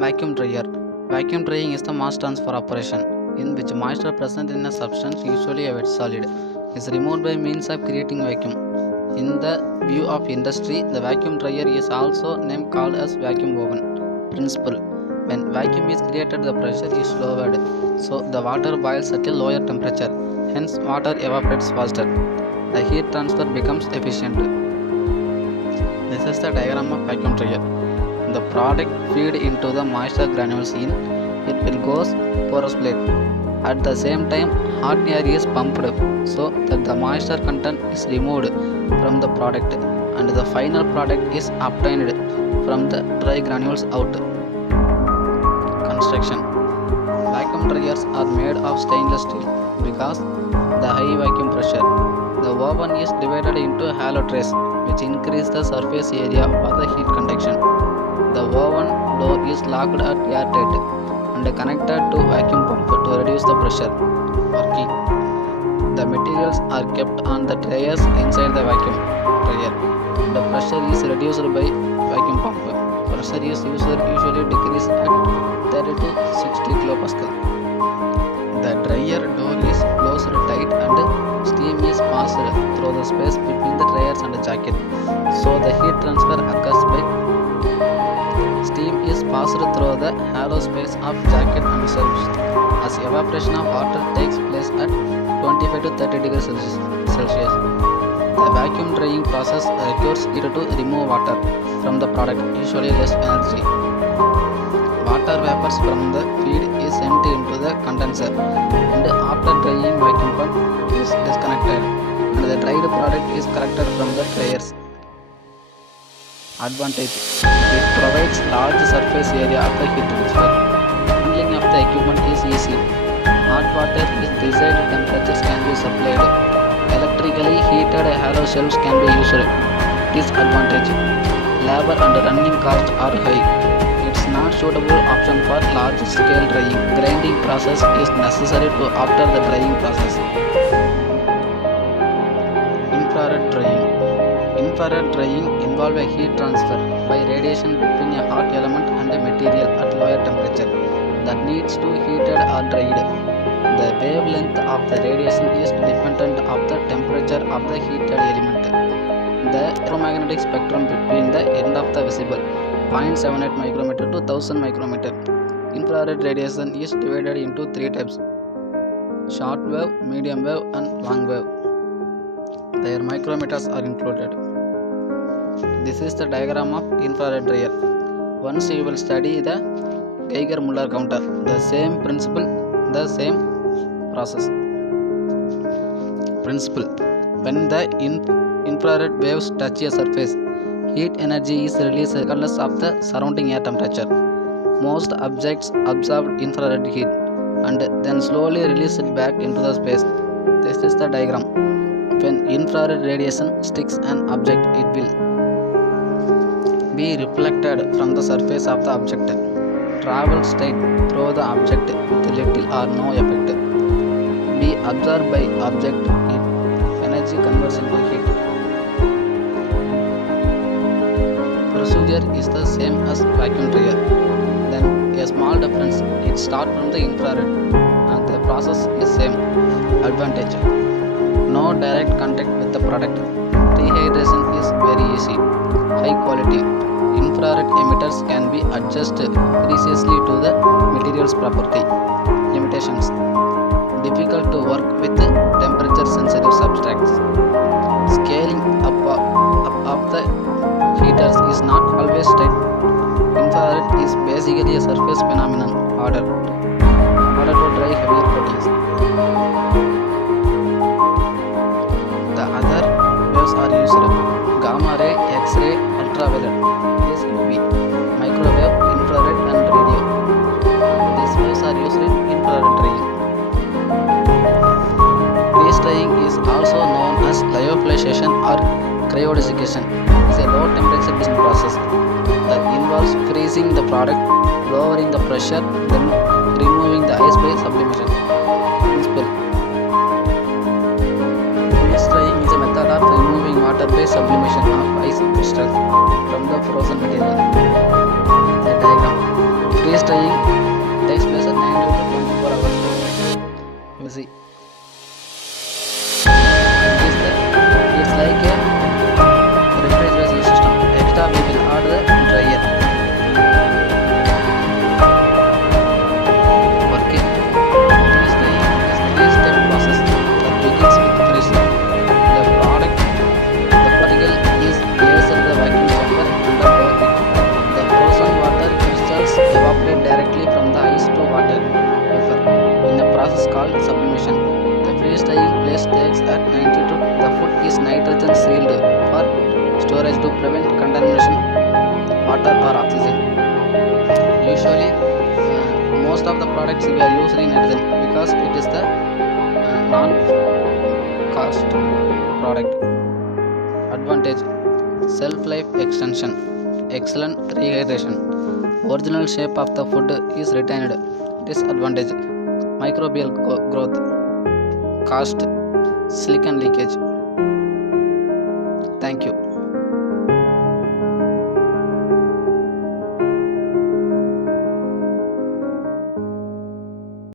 Vacuum dryer. Vacuum drying is the mass transfer operation in which moisture present in a substance, usually a wet solid, is removed by means of creating vacuum. In the view of industry, the vacuum dryer is also named called as vacuum oven principle. When vacuum is created, the pressure is lowered, so the water boils at a lower temperature. Hence, water evaporates faster. The heat transfer becomes efficient. This is the diagram of vacuum dryer. The product feed into the moisture granules in it will goes porous plate. At the same time, hot air is pumped so that the moisture content is removed from the product and the final product is obtained from the dry granules out. Construction. Vacuum dryers are made of stainless steel because the high vacuum pressure. The oven is divided into hollow trays which increase the surface area for the heat conduction. The oven door is locked at airtight and connected to vacuum pump to reduce the pressure. Working. The materials are kept on the dryers inside the vacuum dryer. The pressure is reduced by vacuum pump. Pressure is usually decreased at 30 to 60 kPa. The dryer door is closed tight and steam is passed through the space between the dryers and the jacket. So the heat transfer occurs by steam is passed through the hollow space of jacket and shelves as evaporation of water takes place at 25 to 30 degrees Celsius. The vacuum drying process requires heat to remove water from the product, usually less energy. Water vapors from the feed is sent into the condenser and after drying vacuum pump is disconnected and the dried product is collected from the dryers. Advantage. It provides large surface area of the heat transfer. Handling of the equipment is easy. Hot water with desired temperatures can be supplied. Electrically heated hollow shelves can be used. Disadvantage. Labor and running costs are high. It's not suitable option for large scale drying. Grinding process is necessary to after the drying process. Infrared drying. Infrared drying involves a heat transfer by radiation between a hot element and a material at lower temperature that needs to be heated or dried. The wavelength of the radiation is dependent on the temperature of the heated element. The electromagnetic spectrum between the end of the visible 0.78 micrometer to 1000 micrometer. Infrared radiation is divided into three types: short wave, medium wave and long wave. Their micrometers are included. This is the diagram of infrared dryer. Once you will study the Geiger-Müller counter, the same principle, the same process. Principle. When the infrared waves touch a surface, heat energy is released regardless of the surrounding air temperature. Most objects absorb infrared heat and then slowly release it back into the space. This is the diagram. When infrared radiation strikes an object, it will be reflected from the surface of the object, travel straight through the object with little or no effect, be absorbed by object, heat, energy converts into heat. Procedure is the same as vacuum dryer. Then a small difference, it starts from the infrared and the process is same. Advantage. No direct contact with the product. Dehydration is very easy. High quality. Infrared emitters can be adjusted precisely to the material's property. Limitations. Difficult to work with temperature sensitive substrates. Scaling up of the heaters is not always straight. Infrared is basically a surface phenomenon order to dry heavier proteins. The other waves are used: gamma ray, X-ray, ultraviolet, is UV, microwave, infrared and radio. These waves are used in infrared drying. Freeze drying is also known as lyophilization or cryogenication. It is a low temperature drying process that involves freezing the product, lowering the pressure, then removing the ice by sublimation. Principle. Freeze drying is a method of removing water by sublimation of ice crystals from the frozen material. The diagram. called sublimation. The freeze drying place takes at 92. The food is nitrogen sealed for storage to prevent contamination, water or oxygen. Usually, most of the products we are using nitrogen because it is the non-cost product. Advantage: shelf life extension, excellent rehydration, original shape of the food is retained. Disadvantage: microbial growth, cost, silicon leakage. Thank you.